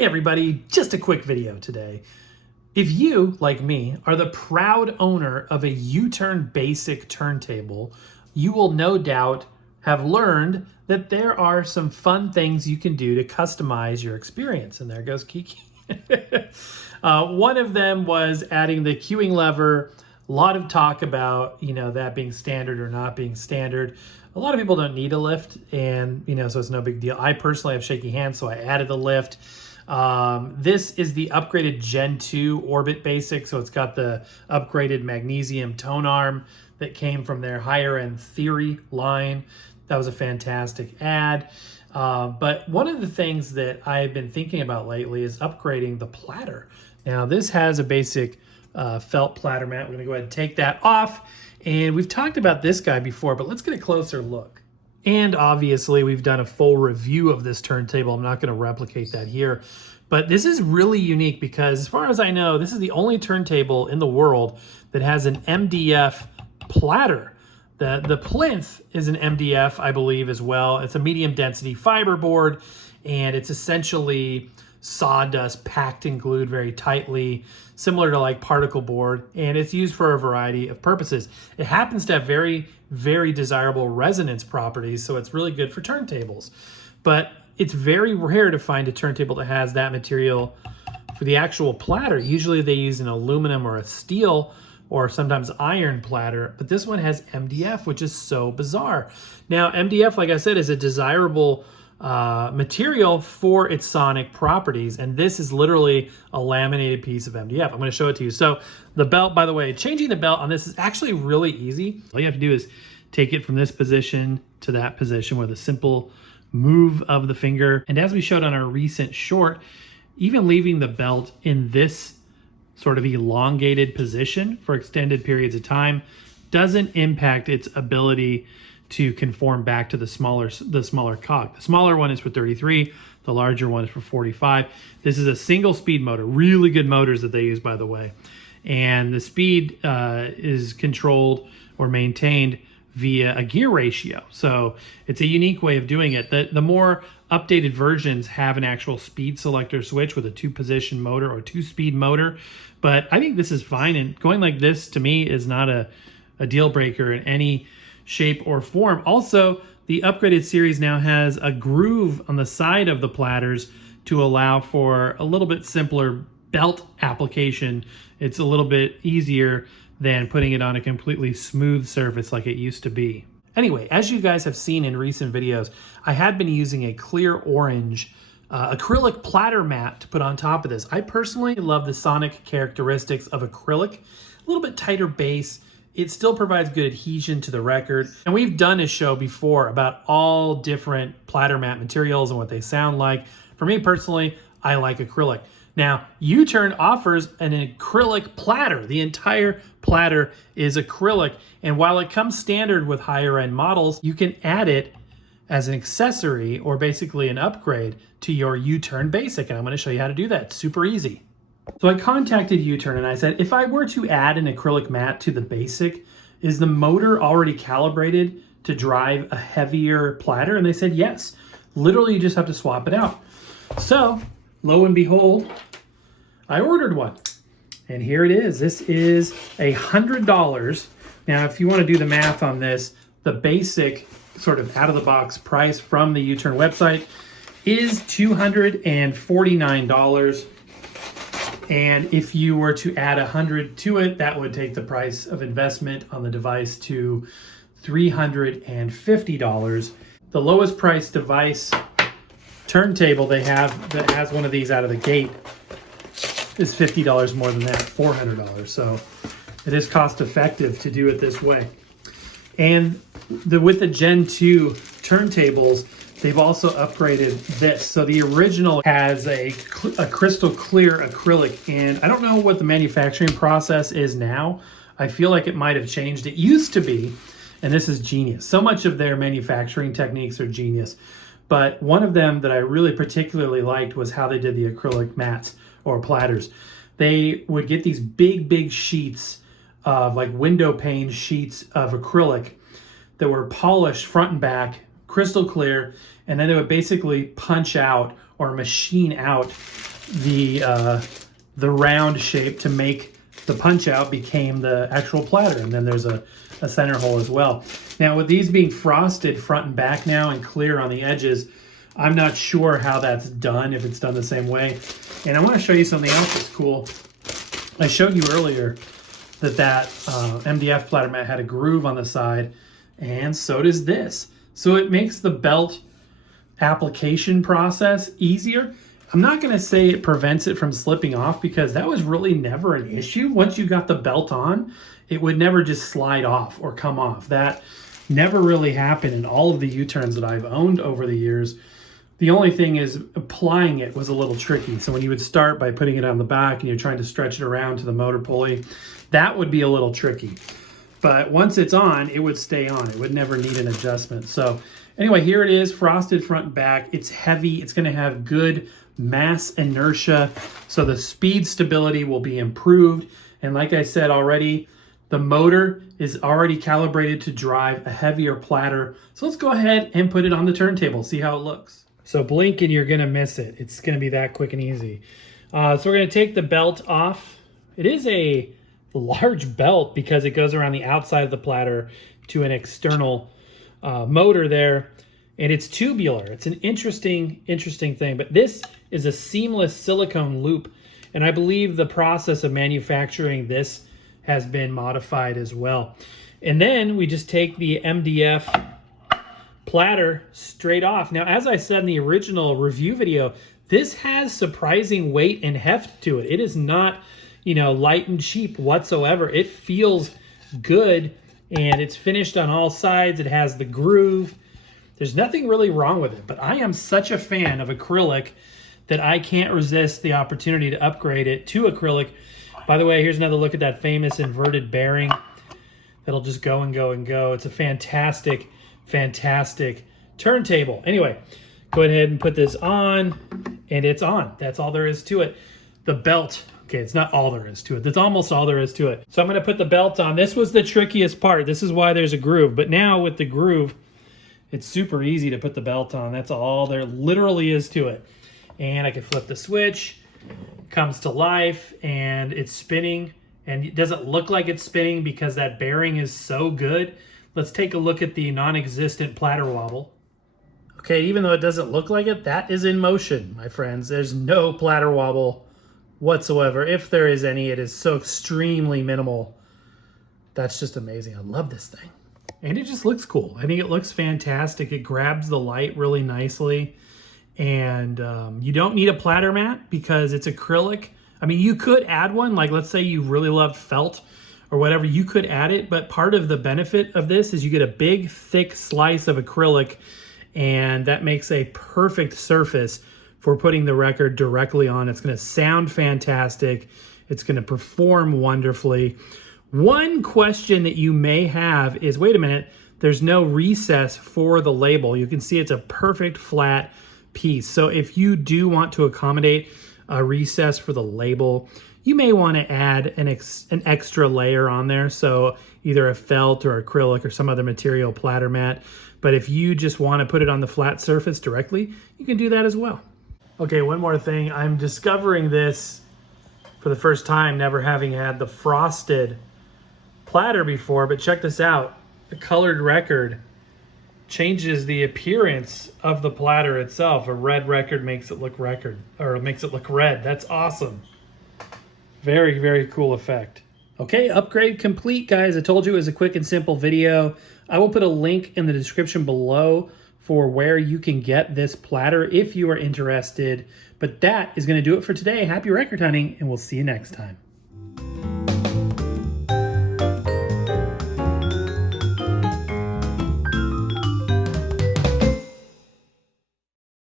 Hey everybody, just a quick video today. If you, like me, are the proud owner of a U-turn basic turntable, you will no doubt have learned that there are some fun things you can do to customize your experience. And there goes Kiki. One of them was adding the queuing lever. A lot of talk about, that being standard or not being standard. A lot of people don't need a lift, and, so it's no big deal. I personally have shaky hands, so I added the lift. This is the upgraded Gen 2 Orbit Basic, so it's got the upgraded magnesium tone arm that came from their higher end Theory line. That was a fantastic add. But one of the things that I've been thinking about lately is upgrading the platter. Now this has a basic felt platter mat. We're gonna go ahead and take that off. And we've talked about this guy before, but let's get a closer look. And obviously we've done a full review of this turntable. I'm not gonna replicate that here, but this is really unique because as far as I know, this is the only turntable in the world that has an MDF platter. The plinth is an MDF, I believe, as well. It's a medium density fiberboard, and it's essentially sawdust packed and glued very tightly, similar to like particle board, and it's used for a variety of purposes. It happens to have very, very desirable resonance properties, so it's really good for turntables. But it's very rare to find a turntable that has that material for the actual platter. Usually they use an aluminum or a steel or sometimes iron platter, but this one has MDF, which is so bizarre. Now, MDF, like I said, is a desirable material for its sonic properties, and this is literally a laminated piece of MDF. I'm going to show it to you. So the belt, by the way, changing the belt on this is actually really easy. All you have to do is take it from this position to that position with a simple move of the finger. And as we showed on our recent short, even leaving the belt in this sort of elongated position for extended periods of time doesn't impact its ability to conform back to the smaller cog. The smaller one is for 33, the larger one is for 45. This is a single speed motor, really good motors that they use, by the way. And the speed is controlled or maintained via a gear ratio. So it's a unique way of doing it. The more updated versions have an actual speed selector switch with a 2-position motor or 2-speed motor. But I think this is fine, and going like this to me is not a deal breaker in any shape or form. Also, the upgraded series now has a groove on the side of the platters to allow for a little bit simpler belt application. It's a little bit easier than putting it on a completely smooth surface like it used to be. Anyway, as you guys have seen in recent videos, I had been using a clear orange acrylic platter mat to put on top of this. I personally love the sonic characteristics of acrylic, a little bit tighter base. It still provides good adhesion to the record. And we've done a show before about all different platter mat materials and what they sound like. For me personally, I like acrylic. Now, U-turn offers an acrylic platter. The entire platter is acrylic. And while it comes standard with higher end models, you can add it as an accessory or basically an upgrade to your U-turn basic. And I'm going to show you how to do that. It's super easy. So I contacted U-turn and I said, if I were to add an acrylic mat to the basic, is the motor already calibrated to drive a heavier platter? And they said, yes. Literally, you just have to swap it out. So, lo and behold, I ordered one. And here it is. This is $100. Now, if you want to do the math on this, the basic sort of out-of-the-box price from the U-turn website is $249. And if you were to add 100 to it, that would take the price of investment on the device to $350. The lowest price device turntable they have that has one of these out of the gate is $50 more than that, $400. So it is cost effective to do it this way. And with the Gen 2 turntables, they've also upgraded this. So the original has a crystal clear acrylic, and I don't know what the manufacturing process is now. I feel like it might have changed. It used to be, and this is genius. So much of their manufacturing techniques are genius. But one of them that I really particularly liked was how they did the acrylic mats or platters. They would get these big sheets of like window pane sheets of acrylic that were polished front and back, crystal clear, and then they would basically punch out or machine out the round shape to make the punch out became the actual platter. And then there's a center hole as well. Now with these being frosted front and back now and clear on the edges, I'm not sure how that's done, if it's done the same way. And I want to show you something else that's cool. I showed you earlier that MDF platter mat had a groove on the side, and so does this. So it makes the belt application process easier. I'm not going to say it prevents it from slipping off, because that was really never an issue. Once you got the belt on, it would never just slide off or come off. That never really happened in all of the U-turns that I've owned over the years. The only thing is applying it was a little tricky. So when you would start by putting it on the back and you're trying to stretch it around to the motor pulley, that would be a little tricky. But once it's on, it would stay on. It would never need an adjustment. So anyway, here it is, frosted front and back. It's heavy. It's going to have good mass inertia. So the speed stability will be improved. And like I said already, the motor is already calibrated to drive a heavier platter. So let's go ahead and put it on the turntable, see how it looks. So blink and you're gonna miss it. It's gonna be that quick and easy. So we're gonna take the belt off. It is a large belt because it goes around the outside of the platter to an external motor there. And it's tubular. It's an interesting thing. But this is a seamless silicone loop. And I believe the process of manufacturing this has been modified as well. And then we just take the MDF platter straight off. Now, as I said in the original review video, this has surprising weight and heft to it. It is not, you know, light and cheap whatsoever. It feels good, and it's finished on all sides. It has the groove. There's nothing really wrong with it, but I am such a fan of acrylic that I can't resist the opportunity to upgrade it to acrylic. By the way, here's another look at that famous inverted bearing that'll just go and go and go. It's a fantastic turntable. Anyway, go ahead and put this on, and it's on. That's all there is to it. The belt, okay, it's not all there is to it. That's almost all there is to it. So I'm gonna put the belt on. This was the trickiest part. This is why there's a groove. But now with the groove, it's super easy to put the belt on. That's all there literally is to it. And I can flip the switch, comes to life, and it's spinning. And it doesn't look like it's spinning because that bearing is so good. Let's take a look at the non-existent platter wobble. Okay, even though it doesn't look like it, that is in motion, my friends. There's no platter wobble whatsoever. If there is any, it is so extremely minimal. That's just amazing. I love this thing. And it just looks cool. I think it looks fantastic. It grabs the light really nicely. And you don't need a platter mat because it's acrylic. I mean, you could add one. Like, let's say you really loved felt or whatever, you could add it. But part of the benefit of this is you get a big, thick slice of acrylic, and that makes a perfect surface for putting the record directly on. It's going to sound fantastic. It's going to perform wonderfully. One question that you may have is, wait a minute, there's no recess for the label. You can see it's a perfect flat piece. So if you do want to accommodate a recess for the label, you may want to add an extra layer on there. So either a felt or acrylic or some other material platter mat. But if you just want to put it on the flat surface directly, you can do that as well. Okay, one more thing. I'm discovering this for the first time, never having had the frosted platter before, but check this out. The colored record changes the appearance of the platter itself. A red record makes it look red. That's awesome. Very, very cool effect. Okay, upgrade complete, guys. I told you it was a quick and simple video. I will put a link in the description below for where you can get this platter if you are interested. But that is going to do it for today. Happy record hunting, and we'll see you next time.